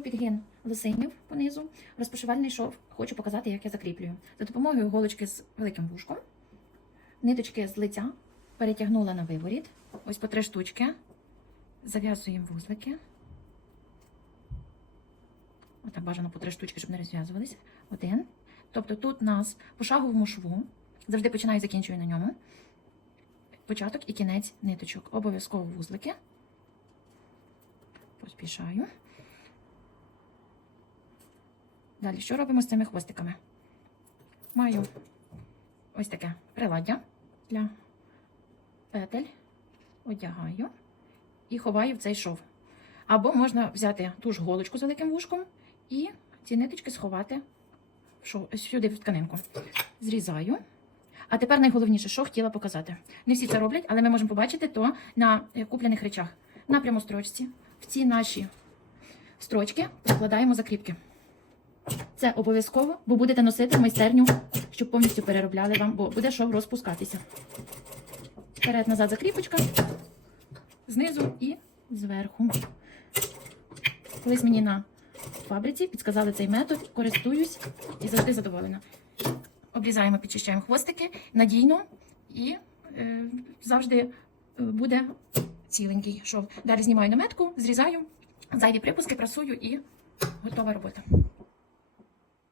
роблю підгин лосинів понизу, розпашивальний шов. Хочу показати, як я закріплюю. За допомогою голочки з великим вушком, ниточки з лиця перетягнула на виворіт. Ось по три штучки. Зав'язуємо вузлики. Отак бажано по три штучки, щоб не розв'язувалися. Один. Тобто тут у нас по шаговому шву. Завжди починаю і закінчую на ньому. Початок і кінець ниточок. Обов'язково вузлики. Поспішаю. Далі, що робимо з цими хвостиками? Маю ось таке приладдя для петель. Одягаю і ховаю в цей шов. Або можна взяти ту ж голочку з великим вушком і ці ниточки сховати в шов, сюди в тканинку. Зрізаю. А тепер найголовніше, що хотіла показати. Не всі це роблять, але ми можемо побачити то на е, куплених речах. На прямострочці, в ці наші строчки прикладаємо закріпки. Це обов'язково, бо будете носити майстерню, щоб повністю переробляли вам, бо буде шов розпускатися. Вперед назад закріпочка, знизу і зверху. Колись мені на фабриці підказали цей метод, користуюсь і завжди задоволена. Обрізаємо, підчищаємо хвостики надійно і е, завжди е, буде ціленький шов. Далі знімаю наметку, зрізаю, зайві припуски прасую і готова робота.